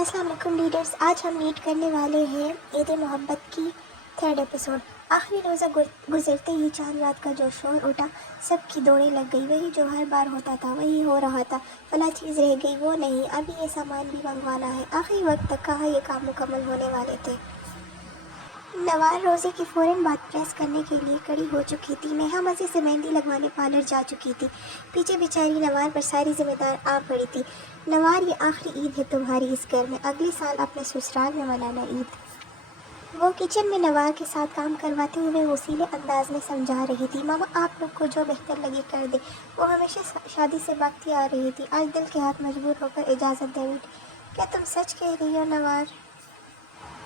अस्सलाम वालेकुम लीडर्स। आज हम रीड करने वाले हैं ईद मोहब्बत की 3rd एपिसोड। आखिरी रोज़ा गुजरते ही चांद रात का जो शोर उठा, सबकी दौड़ें लग गई। वही जो हर बार होता था वही हो रहा था। फला चीज़ रह गई, वो नहीं, अभी ये सामान भी मंगवाना है। आखिरी वक्त तक कहाँ ये काम मुकम्मल होने वाले थे। नवार रोज़े की फ़ौरन बात प्रेस करने के लिए खड़ी हो चुकी थी। नेहा मज़े से मेहंदी लगवाने पार्लर जा चुकी थी। पीछे बेचारी नवार पर सारी जिम्मेदार आ पड़ी थी। नवार, ये आखिरी ईद है तुम्हारी इस घर में, अगले साल अपने ससुराल में मनाना ईद। वो किचन में नवार के साथ काम करवाते हुए वसीले अंदाज में समझा रही थी। मामा, आप लोग को जो बेहतर लगे कर दे। वो हमेशा शादी से भागती आ रही थी, आज दिल के हाथ मजबूर होकर इजाज़त दे बैठी। क्या तुम सच कह रही हो नवार?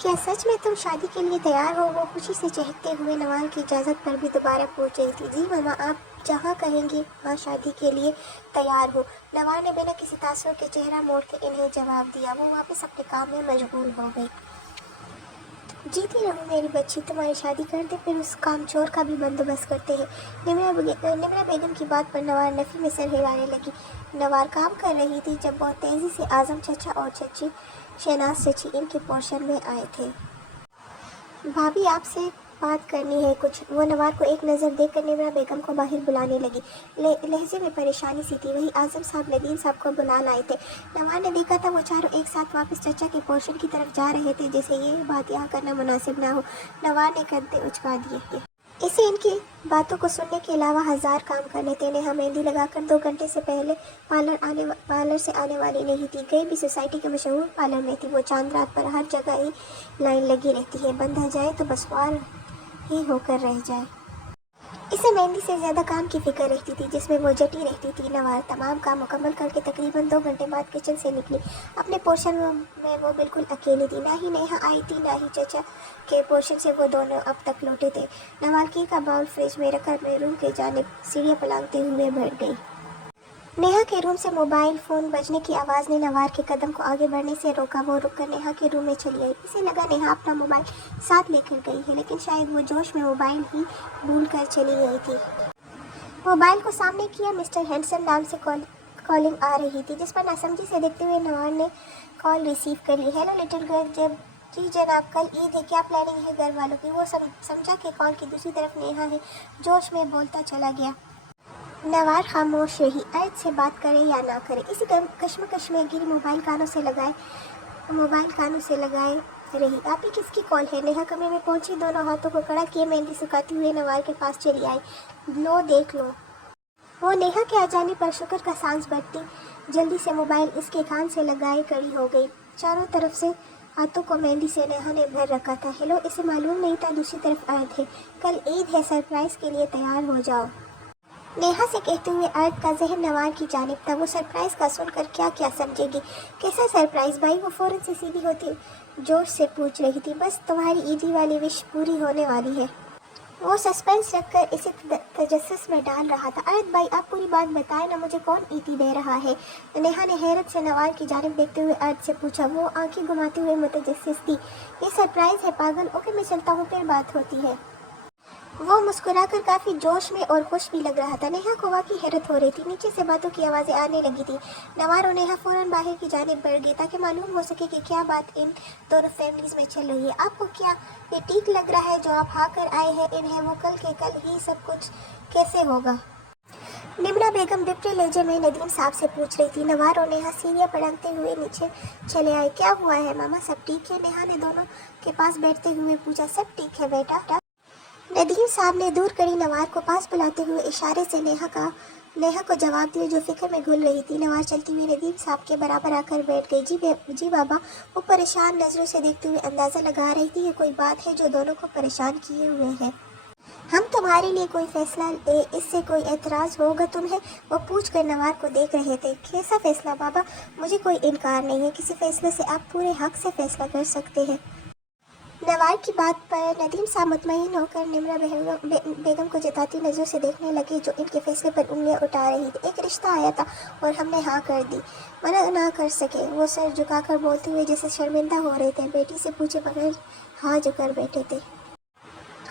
क्या सच में तुम शादी के लिए तैयार हो? वो खुशी से चहकते हुए नवार की इजाज़त पर भी दोबारा पूछ रही थी। जी मामा, आप जहाँ कहेंगे वहाँ शादी के लिए तैयार हो। नवार ने बिना किसी तासुर के चेहरा मोड़ के इन्हें जवाब दिया। वो वापस अपने काम में मशगूल हो गई। जीती रहो मेरी बच्ची, तुम्हारी शादी कर दे, फिर उस काम चोर का भी बंदोबस्त करते हैं। निमरा बेगम की बात पर नवार नफ़ी में सर हिलाने लगी। नवार काम कर रही थी जब बहुत तेज़ी से आज़म चचा और चची शहनाज चची इनके पोर्शन में आए थे। भाभी, आपसे बात करनी है कुछ। वो नवार को एक नज़र देखकर निमरा बेगम को बाहर बुलाने लगी। लहजे में परेशानी सी थी। वही आज़म साहब नदीम साहब को बुला लाए थे। नवार ने देखा था वो चारों एक साथ वापस चचा के पोर्शन की तरफ जा रहे थे, जैसे ये बात यहाँ करना मुनासिब ना हो। नवार ने कदम उचका दिए। इसे इनकी बातों को सुनने के अलावा हज़ार काम करने थे। नेहा मेहंदी लगाकर 2 घंटे से पहले पार्लर से आने वाली नहीं थी। गई भी सोसाइटी के मशहूर पार्लर में थी। वो चांद रात पर हर जगह ही लाइन लगी रहती है, बंद हो जाए तो बस ख्वार ही होकर रह जाए। इसे मेहंदी से ज़्यादा काम की फिक्र रहती थी, जिसमें वो जटी रहती थी। नवार तमाम काम मुकम्मल करके तकरीबन 2 घंटे बाद किचन से निकली। अपने पोर्शन में वो बिल्कुल अकेली थी। ना ही नेहा आई थी, ना ही चचा के पोर्शन से वो दोनों अब तक लौटे थे। नवार की का बाउल फ्रिज में रखकर अपने रूम के जानिब सीढ़ियाँ पलांगते हुए बैठ गई। नेहा के रूम से मोबाइल फ़ोन बजने की आवाज़ ने नवार के कदम को आगे बढ़ने से रोका। वो रुककर नेहा के रूम में चली आई। इसे लगा नेहा अपना मोबाइल साथ लेकर गई है, लेकिन शायद वो जोश में मोबाइल ही भूल कर चली गई थी। मोबाइल को सामने किया। मिस्टर हैंडसम नाम से कॉलिंग आ रही थी, जिस पर नासमझी से देखते हुए नवार ने कॉल रिसीव कर ली। हेलो लिटिल गर्ल, जी जनाब, कल ईद है, क्या प्लानिंग है घर वालों की? वो समझा कि कॉल की दूसरी तरफ नेहा है। जोश में बोलता चला गया। नवार खामोश रही। अर्ज से बात करे या ना करे, इसी कश्मकश में गिरी मोबाइल कानों से लगाए रही। आप ही किसकी कॉल है? नेहा कमरे में पहुंची, दोनों हाथों को कड़ा किए मेहंदी सुखाती हुए नवार के पास चली आई। लो देख लो। वो नेहा के आ जाने पर शुक्र का सांस भरती जल्दी से मोबाइल इसके कान से लगाए खड़ी हो गई। चारों तरफ से हाथों को मेहंदी से नेहा ने भर रखा था। हेलो, इसे मालूम नहीं था दूसरी तरफ अर्ज है। कल ईद है, सरप्राइज के लिए तैयार हो जाओ। नेहा से कहते हुए अर्ज का जहन नवार की जानिब था। वो सरप्राइज़ का सुनकर क्या क्या समझेगी। कैसा सरप्राइज़ भाई? वो फ़ौरन से सीधी होती जोश से पूछ रही थी। बस तुम्हारी ईदी वाली विश पूरी होने वाली है। वो सस्पेंस रखकर इसे तजस्सुस में डाल रहा था। अर्ज भाई, आप पूरी बात बताएं ना, मुझे कौन ईदी दे रहा है? नेहा ने हैरत से नवार की जानिब देखते हुए अर्ज से पूछा। वो आंखें घुमाते हुए मुतजस्सिस थी। ये सरप्राइज़ है पागल। ओके, मैं चलता हूँ, फिर बात होती है। वो मुस्कुराकर काफ़ी जोश में और खुश भी लग रहा था। नेहा को वाकई हैरत हो रही थी। नीचे से बातों की आवाज़ें आने लगी थी। नवार और नेहा फ़ौरन बाहर की जानिब बढ़ गई ताकि मालूम हो सके कि क्या बात इन दोनों फैमिलीज़ में चल रही है। आपको क्या ये ठीक लग रहा है जो आप हाँ कर आए हैं इन्हें? वो कल के कल ही सब कुछ कैसे होगा? निमरा बेगम डिप्टी लहजे में नदीम साहब से पूछ रही थी। नवार और नेहा सीढ़ियाँ पढ़ाते हुए नीचे चले आए। क्या हुआ है मामा, सब ठीक है? नेहा ने दोनों के पास बैठते हुए पूछा। सब ठीक है बेटा। नदीम साहब ने दूर करी नवार को पास बुलाते हुए इशारे से नेहा को जवाब दिया, जो फिक्र में घुल रही थी। नवार चलती हुई नदीम साहब के बराबर आकर बैठ गई। जी बाबा। वो परेशान नज़रों से देखते हुए अंदाज़ा लगा रही थी कि कोई बात है जो दोनों को परेशान किए हुए है। हम तुम्हारे लिए कोई फैसला ले, इससे कोई एतराज़ होगा तुम्हें? वो पूछ कर नवार को देख रहे थे। कैसा फैसला बाबा? मुझे कोई इनकार नहीं है, किसी फैसले से आप पूरे हक से फैसला कर सकते हैं। नवार की बात पर नदीम साहब मुतमईन होकर निमरा बेगम को जताती नज़रों से देखने लगे, जो इनके फैसले पर उंगलियां उठा रही थी। एक रिश्ता आया था और हमने हाँ कर दी, मना ना कर सके। वो सर झुकाकर बोलते हुए जैसे शर्मिंदा हो रहे थे। बेटी से पूछे बगैर हाँ झुकर बैठे थे।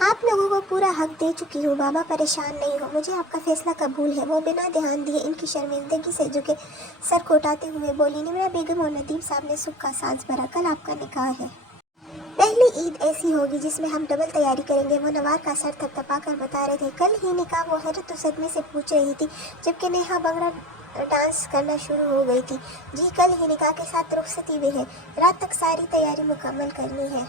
आप लोगों को पूरा हक दे चुकी हूँ बाबा, परेशान नहीं हो, मुझे आपका फैसला कबूल है। वो बिना ध्यान दिए इनकी शर्मिंदगी से झुके सर को उठाते हुए बोली। निम्रा बेगम और नदीम साहब ने सुख का सांस भरा। कल आपका निकाह है, पहली ईद ऐसी होगी जिसमें हम डबल तैयारी करेंगे। वो नवार का सर थपथपा कर बता रहे थे। कल ही निकाह, वो हैरत और सदमे से पूछ रही थी जबकि नेहा बंगड़ा डांस करना शुरू हो गई थी। जी कल ही निकाह के साथ रुखसती भी है, रात तक सारी तैयारी मुकम्मल करनी है।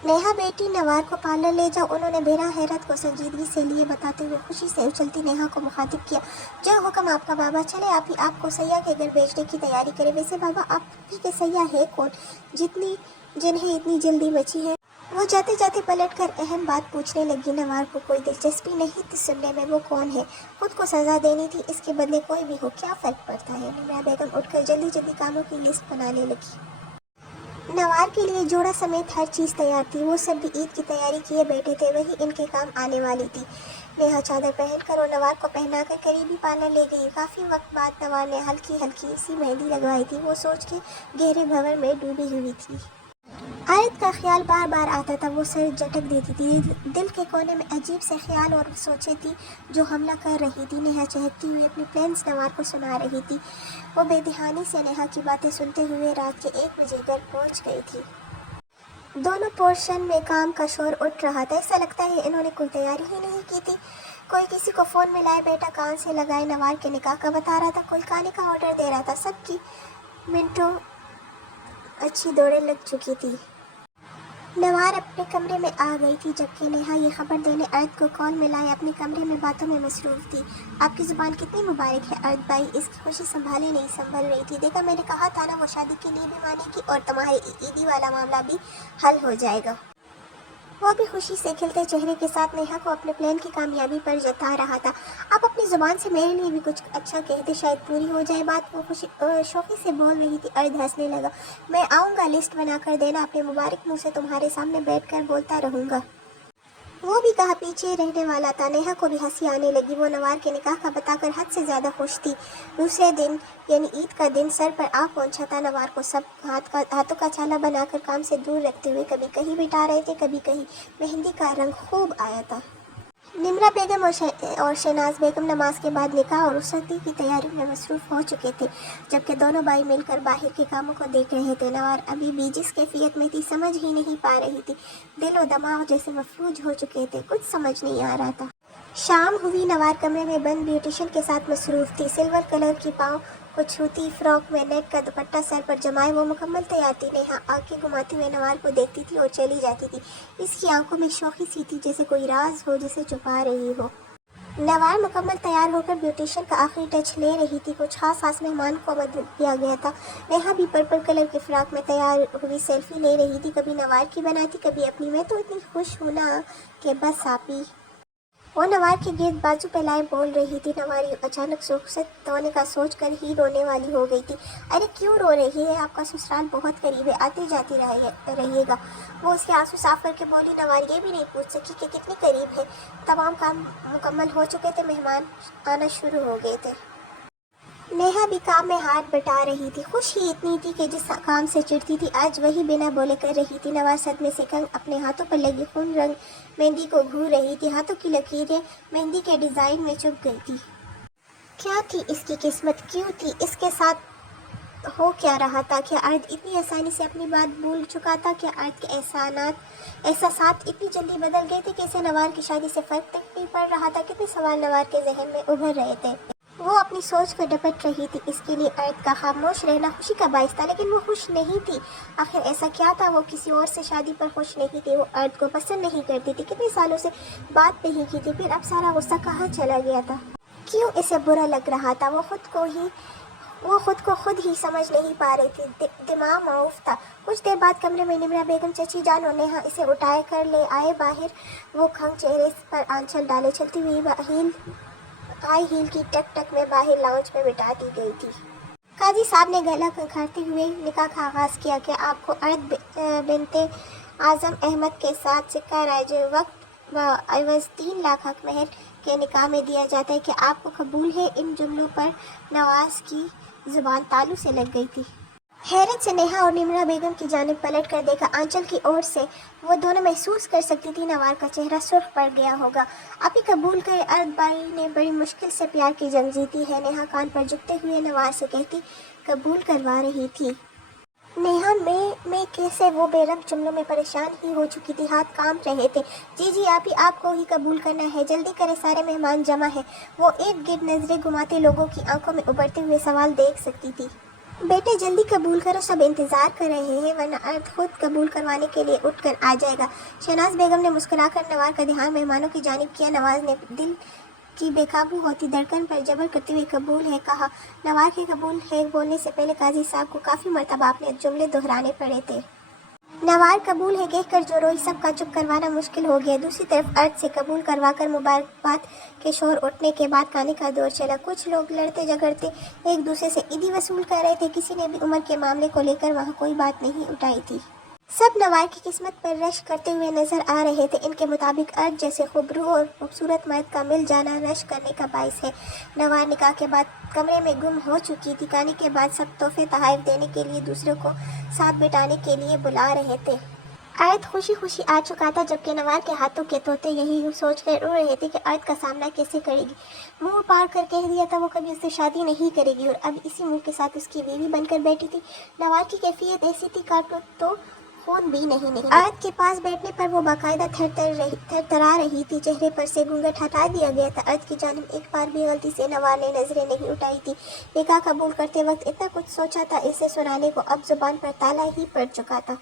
नेहा बेटी, नवार को पार्लर ले जाओ, उन्होंने बिना हैरत को संजीदगी से लिए बताते हुए खुशी से उछलती नेहा को मुखातिब किया। जो हुक्म आपका बाबा, चले आप ही आपको सैया के घर भेजने की तैयारी करें। वैसे बाबा आप ही के सैया है कौन जिन्हें इतनी जल्दी बची है? वो जाते जाते पलट कर अहम बात पूछने लगी। नवार को कोई दिलचस्पी नहीं थी सुनने में वो कौन है, खुद को सजा देनी थी, इसके बदले कोई भी हो क्या फ़र्क पड़ता है। निम्रा बेगम उठकर जल्दी जल्दी कामों की लिस्ट बनाने लगी। नवार के लिए जोड़ा समेत हर चीज़ तैयार थी। वो सब भी ईद की तैयारी किए बैठे थे, वही इनके काम आने वाली थी। नेहा चादर पहनकर और नवार को पहनाकर करीबी पार्लर ले गई। काफ़ी वक्त बाद नवार ने हल्की हल्की सी मेहंदी लगवाई थी। वो सोच के गहरे भंवर में डूबी हुई थी। आयत का ख्याल बार बार आता था, वो सर झटक देती थी। दिल के कोने में अजीब से ख्याल और सोचें थी जो हमला कर रही थी। नेहा चहकती हुई अपने प्लान्स नवार को सुना रही थी। वो बेध्यानी से नेहा की बातें सुनते हुए रात के 1 बजे घर पहुंच गई थी। दोनों पोर्शन में काम का शोर उठ रहा था। ऐसा लगता है इन्होंने कोई तैयारी ही नहीं की थी। कोई किसी को फ़ोन में लाए बेटा कान से लगाए नवार के निकाह का बता रहा था, कोई खाने का ऑर्डर दे रहा था। सबकी मिनटों अच्छी दौड़ें लग चुकी थी। नवार अपने कमरे में आ गई थी जबकि नेहा ये खबर देने अर्द को कॉल मिलाए अपने कमरे में बातों में मसरूफ़ थी। आपकी ज़ुबान कितनी मुबारक है अर्द भाई, इसकी खुशी संभाले नहीं संभल रही थी। देखा मैंने कहा था ना, वो शादी के लिए भी मानेगी और तुम्हारे ईदी वाला मामला भी हल हो जाएगा। वो भी खुशी से खिलते चेहरे के साथ नेहा को अपने प्लान की कामयाबी पर जता रहा था। आप अपनी ज़ुबान से मेरे लिए भी कुछ अच्छा कहते, शायद पूरी हो जाए बात। वो खुशी शौक़ी से बोल रही थी। अर्द हंसने लगा। मैं आऊँगा, लिस्ट बना कर देना, अपने मुबारक मुँह से तुम्हारे सामने बैठ कर बोलता रहूँगा। वो भी कहा पीछे रहने वाला था। नेहा को भी हंसी आने लगी। वो नवार के निकाह का बताकर हद से ज़्यादा खुश थी। दूसरे दिन यानी ईद का दिन सर पर आ पहुंचा था। नवार को सब हाथों का छाला बनाकर काम से दूर रखते हुए कभी कहीं बिठा रहे थे, कभी कहीं। मेहंदी का रंग खूब आया था। निम्रा बेगम और शहनाज बेगम नमाज के बाद निकाह और रुखसती की तैयारी में मसरूफ़ हो चुके थे, जबकि दोनों भाई मिलकर बाहर के कामों को देख रहे थे। नवार अभी भी जिस कैफियत में थी समझ ही नहीं पा रही थी। दिल और दिमाग जैसे मफलूज हो चुके थे, कुछ समझ नहीं आ रहा था। शाम हुई। नवार कमरे में बंद ब्यूटिशियन के साथ मसरूफ़ थी। सिल्वर कलर की पाँव को छूती फ्रॉक में नेट का दुपट्टा सर पर जमाए वो मुकम्मल तैयार थी। नेहा आंखें घुमाते हुए नवार को देखती थी और चली जाती थी। इसकी आंखों में शौक़ी सी थी, जैसे कोई राज हो जिसे छुपा रही हो। नवार मुकम्मल तैयार होकर ब्यूटिशियन का आखिरी टच ले रही थी। कुछ खास मेहमान को बदल दिया गया था। नेहा भी पर्पल कलर के फ्रॉक में तैयार हुई सेल्फी ले रही थी, कभी नवार की बनाती कभी अपनी। मैं तो इतनी खुश हूँ ना कि बस आपी। वो नवार के गिर्द बाजू फैलाए बोल रही थी। नवारी अचानक रुखसत होने का सोच कर ही रोने वाली हो गई थी। अरे क्यों रो रही है, आपका ससुराल बहुत करीब है, आते जाती रहिएगा। वो उसके आंसू साफ करके बोली। नवार ये भी नहीं पूछ सकी कि कितनी करीब है। तमाम काम मुकम्मल हो चुके थे, मेहमान आना शुरू हो गए थे। नेहा भी काम में हाथ बटा रही थी। खुश ही इतनी थी कि जिस काम से चिढ़ती थी आज वही बिना बोले कर रही थी। नवाज सदमे से कंग अपने हाथों पर लगी खून रंग मेहंदी को घूर रही थी। हाथों की लकीरें मेहंदी के डिज़ाइन में चुभ गई थी। क्या थी इसकी किस्मत, क्यों थी इसके साथ, हो क्या रहा था? क्या अर्द इतनी आसानी से अपनी बात भूल चुका था? क्या अर्द के एहसासात इतनी जल्दी बदल गए थे कि इसे नवार की शादी से फ़र्क तक नहीं पड़ रहा था? कितने सवाल नवार के जहन में उभर रहे थे। वो अपनी सोच को डपट रही थी। इसके लिए अर्द का खामोश रहना खुशी का बाइस था, लेकिन वो खुश नहीं थी। आखिर ऐसा क्या था? वो किसी और से शादी पर खुश नहीं थी। वो अर्द को पसंद नहीं करती थी, कितने सालों से बात नहीं की थी। फिर अब सारा गुस्सा कहाँ चला गया था? क्यों इसे बुरा लग रहा था? वो खुद को खुद ही समझ नहीं पा रही थी। दिमाग माऊफ था। कुछ देर बाद कमरे में निम्रा बेगम, चची जान और नेहा इसे उठाए कर ले आए बाहर। वो खंग चेहरे पर आंचल डाले चलती हुई हाई हील की टक टक में बाहर लाउंज में बिठा दी गई थी। काजी साहब ने गला खंखारते हुए निकाह का आगाज़ किया। कि आपको अर्द बिनते आज़म अहमद के साथ सिक्का राज वक्त व अवज़ 3 लाख हक महर के निकाह में दिया जाता है, कि आपको कबूल है? इन जुमलों पर नवाज की ज़ुबान तालू से लग गई थी। हैरत से नेहा और निम्रा बेगम की जानिब पलट कर देखा। आंचल की ओर से वो दोनों महसूस कर सकती थी नवार का चेहरा सुर्ख पड़ गया होगा। अभी कबूल करे, अर्द बाई ने बड़ी मुश्किल से प्यार की जंग जीती है। नेहा कान पर झुकते हुए नवार से कहती, कबूल करवा रही थी। नेहा में कैसे वो बेरंग जुमलों में परेशान ही हो चुकी थी। हाथ काम रहे थे। जी आप ही, आपको ही कबूल करना है, जल्दी करे, सारे मेहमान जमा है। वो एक गिर नजरें घुमाते लोगों की आंखों में उभरते हुए सवाल देख सकती थी। बेटे जल्दी कबूल करो, सब इंतजार कर रहे हैं, वरना अर्थ खुद कबूल करवाने के लिए उठकर आ जाएगा। शहनाज बेगम ने मुस्कुराकर नवार का ध्यान मेहमानों की जानिब किया। नवाज ने दिल की बेकाबू होती धड़कन पर जबर करते हुए कबूल है कहा। नवार के कबूल है बोलने से पहले काजी साहब को काफ़ी मरतबा अपने जुमले दोहराने पड़े थे। नवार कबूल है कहकर जो रोई, सबका चुप करवाना मुश्किल हो गया। दूसरी तरफ अर्थ से कबूल करवाकर मुबारकबाद के शोर उठने के बाद खाने का दौर चला। कुछ लोग लड़ते झगड़ते एक दूसरे से ईदी वसूल कर रहे थे। किसी ने भी उम्र के मामले को लेकर वहाँ कोई बात नहीं उठाई थी। सब नवार की किस्मत पर रश करते हुए नजर आ रहे थे। इनके मुताबिक अर्थ जैसे खूबरू और खूबसूरत मर्द का मिल जाना रश करने का बाइस है। नवार निकाह के बाद कमरे में गुम हो चुकी थी। खाने के बाद सब तोहफे तोहफ़ देने के लिए दूसरों को साथ बिठाने के लिए बुला रहे थे। अर्थ खुशी खुशी आ चुका था, जबकि नवार के हाथों के तोते यही सोच कर उड़ रहे थे कि अर्थ का सामना कैसे करेगी। मुंह पार कर कह दिया था वो कभी उससे शादी नहीं करेगी, और अब इसी मुंह के साथ उसकी बीवी बनकर बैठी थी। नवार की कैफियत ऐसी थी काटो तो खून भी नहीं। अर्थ के पास बैठने पर वो बाकायदा थरथरा रही थी। चेहरे पर से घूंघट हटा दिया गया था। अर्थ की जानिब एक बार भी गलती से नवार ने नजरें नहीं उठाई थी। निकाह कबूल करते वक्त इतना कुछ सोचा था, इसे सुनाने को अब जुबान पर ताला ही पड़ चुका था।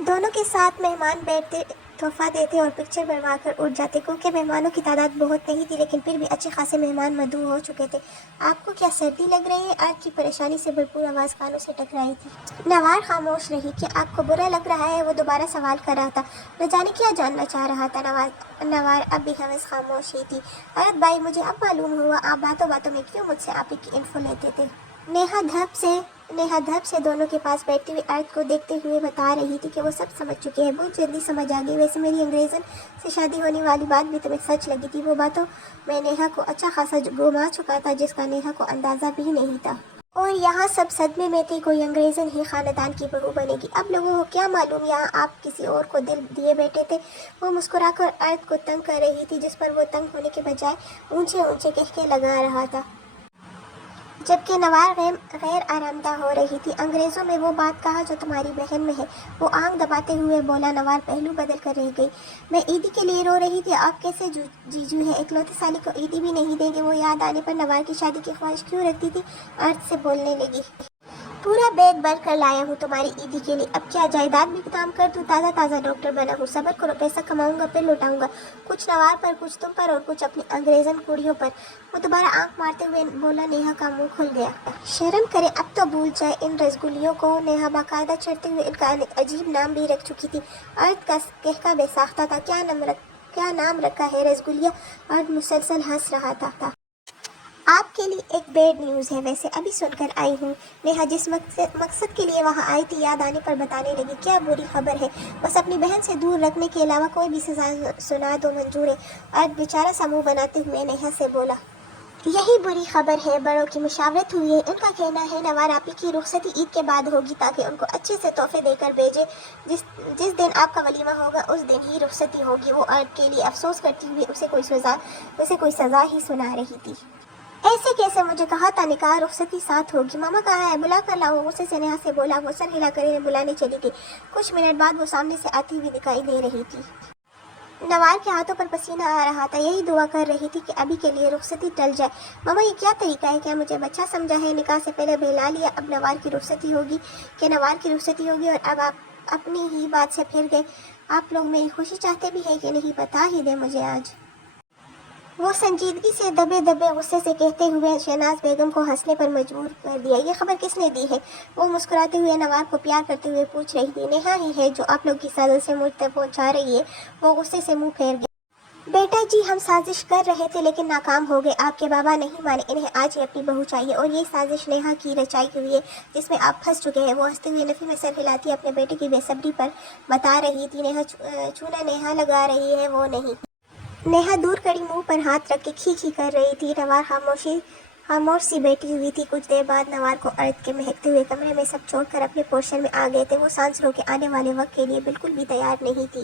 दोनों के साथ मेहमान बैठते, तोहफा देते और पिक्चर बनवा कर उठ जाते। क्योंकि मेहमानों की तादाद बहुत नहीं थी, लेकिन फिर भी अच्छे खासे मेहमान मदऊ हो चुके थे। आपको क्या सर्दी लग रही है? अर्थ की परेशानी से भरपूर आवाज़ कानों से टकराई थी। नवार खामोश रही। कि आपको बुरा लग रहा है? वो दोबारा सवाल कर रहा था। न जाने क्या जानना चाह रहा था। नवार अब भी हवस खामोश ही थी। अर्थ भाई, मुझे अब मालूम हुआ आप बातों बातों में क्यों मुझसे आप ही की इन्फो लेते थे। नेहा धब से दोनों के पास बैठती हुई अर्थ को देखते हुए बता रही थी कि वो सब समझ चुके हैं। बहुत जल्दी समझ आ गई। वैसे मेरी अंग्रेज़न से शादी होने वाली बात भी तुम्हें सच लगी थी। वो बातों में नेहा को अच्छा खासा घुमा चुका था, जिसका नेहा को अंदाज़ा भी नहीं था। और यहाँ सब सदमे में थे, कोई अंग्रेज़न ही खानदान की बहू बनेगी। अब लोगों को क्या मालूम यहाँ आप किसी और को दिल दिए बैठे थे। वो मुस्कुराकर अर्थ को तंग कर रही थी, जिस पर वो तंग होने के बजाय ऊंचे ऊंचे कहके लगा रहा था, जबकि नवार गैर आरामदा हो रही थी। अंग्रेज़ों में वो बात कहा जो तुम्हारी बहन में है। वो आंख दबाते हुए बोला। नवार पहलू बदल कर रह गई। मैं ईदी के लिए रो रही थी। आप कैसे जीजू है, इकलौती साली को ईदी भी नहीं देंगे। वो याद आने पर नवार की शादी की ख्वाहिश क्यों रखती थी। अर्थ से बोलने लगी। पूरा बैग भर कर लाया हूँ तुम्हारी ईदी के लिए। अब क्या जायदाद भी काम कर दूँ? ताज़ा डॉक्टर बना हूँ। सब्र करो, पैसा कमाऊंगा फिर लौटाऊंगा। कुछ नवार पर, कुछ तुम पर, और कुछ अपनी अंग्रेज़न कुड़ियों पर। वो दोबारा आंख मारते हुए बोला। नेहा का मुंह खुल गया। शर्म करे, अब तो भूल जाए इन रसगुल्लियों को। नेहा बाकायदा चढ़ते हुए इनका अजीब नाम भी रख चुकी थी। अर्थ का कहका बेसाख्ता था। क्या नाम रखा है रसगुल्लिया? अर्थ मुसलसल हंस रहा था। आपके लिए एक बैड न्यूज़ है, वैसे अभी सुनकर आई हूँ। नेहा जिस मकसद के लिए वहाँ आई थी याद आने पर बताने लगी। क्या बुरी खबर है? बस अपनी बहन से दूर रखने के अलावा कोई भी सजा सुना दो, मंजूर है। अर्थ बेचारा सा मुँह बनाते हुए नेहा से बोला। यही बुरी खबर है। बड़ों की मुशावरत हुई है। उनका कहना है नवार आपी की रुखसती ईद के बाद होगी, ताकि उनको अच्छे से तोहफे देकर भेजे। जिस दिन आपका वलीमा होगा उस दिन ही रुखसती होगी। वो अर्थ के लिए अफसोस करती हुई उसे कोई सज़ा ही सुना रही थी। ऐसे कैसे? मुझे कहा था निकाह रुखसती साथ होगी। मामा कहाँ है? बुला कर लाओ। गुस्से से नेहा से बोला। वो सर हिलाकर इन्हें बुलाने चली गई। कुछ मिनट बाद वो सामने से आती हुई दिखाई दे रही थी। नवार के हाथों पर पसीना आ रहा था। यही दुआ कर रही थी कि अभी के लिए रुखसती टल जाए। मामा ये क्या तरीका है? क्या मुझे बच्चा समझा है? निकाह से पहले बहला लिया, अब नवार की रुखसती होगी और अब आप अपनी ही बात से फिर गए। आप लोग मेरी खुशी चाहते भी है कि नहीं, बता ही दे मुझे आज। वो संजीदगी से दबे गुस्से से कहते हुए शहनाज बेगम को हंसने पर मजबूर कर दिया। ये खबर किसने दी है? वो मुस्कुराते हुए नवार को प्यार करते हुए पूछ रही थी। नेहा ही है जो आप लोग की साजिश से मुझ तक पहुंचा रही है। वो गुस्से से मुंह फेर गया। बेटा जी, हम साजिश कर रहे थे लेकिन नाकाम हो गए। आपके बाबा नहीं माने। इन्हें आज ही अपनी बहू चाहिए, और ये साजिश नेहा की रचाई हुई है जिसमें आप फंस चुके हैं। वो हंसते हुए नफी में सर हिलाती अपने बेटे की बेसब्री पर बता रही थी। नेहा चूना नेहा लगा रही है, वो नहीं। नेहा दूर कड़ी मुंह पर हाथ रख के खी कर रही थी। नवार خاموش سی بیٹھی ہوئی تھی۔ کچھ دیر بعد نوار کو ارد کے مہکتے ہوئے کمرے میں سب چھوڑ کر اپنے پورشن میں آ گئے تھے۔ وہ سانس رو کے آنے والے وقت کے لیے بالکل بھی تیار نہیں تھی۔